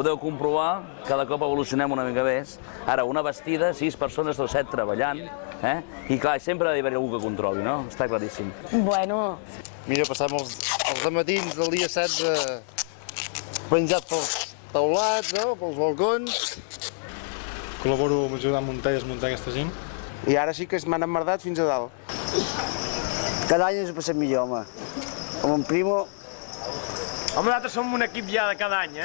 podeu comprovar, cada cop evolucionem una mica més. Ara, una bastida, 6 persones o 7 treballant, i clar, sempre ha d'haver algú que controli, no? Està claríssim. Bueno... Mira, passàvem els matins del dia 16 penjat pels taulats, pels balcons. Col·laboro amb ajudar a muntar i desmuntar aquesta gent. I ara sí que m'han emmerdat fins a dalt. Cada any ens ho passem millor, home. Com en Primo... Home, nosaltres som un equip ja de cada any,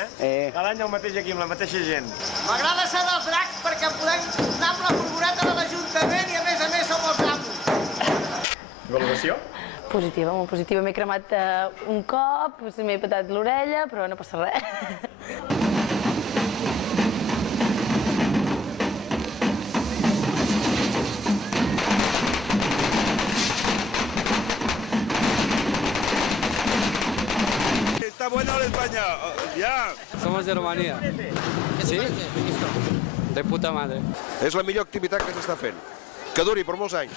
Cada any el mateix equip, la mateixa gent. M'agrada ser dels dracs perquè podem anar amb la furgoneta de l'Ajuntament i a més som els amos. Valoració? Positiva, molt positiva. M'he cremat un cop, m'he patat l'orella, però no passa res. Está buena la España, ya. Somos de Rumanía. ¿Sí? De puta madre. És la millor activitat que s'està fent. Que duri per molts anys.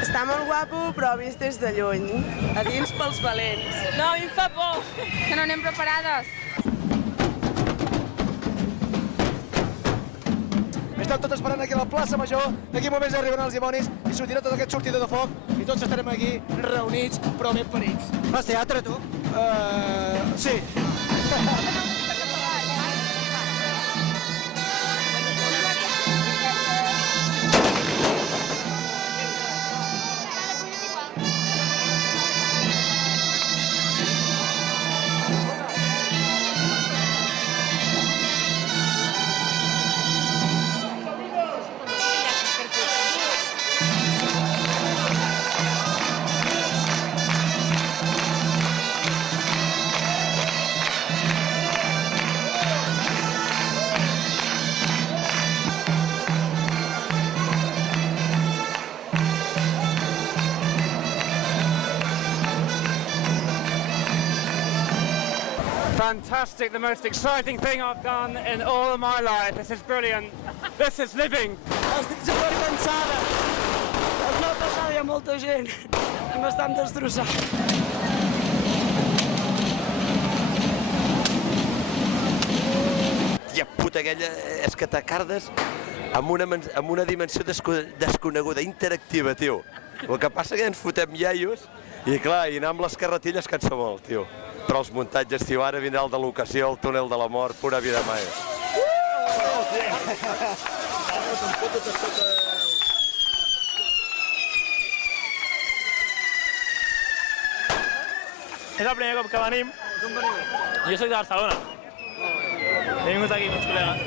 Està molt guapo, però vist des de lluny. A dins pels valents. No, a mi em fa por, que no anem preparades. Estem tots esperant aquí a la plaça Major, d'aquí moments arribaran els dimonis i sortirà tot aquest sortidor de foc i tots estarem aquí reunits, però ben parits. Fas teatre, tu? Sí. Fantastic, the most exciting thing I've done in all of my life. This is brilliant. This is living. Estic supercansada. La setmana passada hi ha molta gent i m'estan destrossant. Tia puta, aquella és que t'acardes amb una dimensió desconeguda, interactiva, tio. El que passa que ens fotem iaios i clar, i anar amb les carretilles cansa molt, tio. Però els muntatges, tio, ara vindrà el de l'ocasió, el túnel de la mort, pura vida mai. És el primer cop que venim. Jo soc de Barcelona. He vingut aquí amb uns col·legues.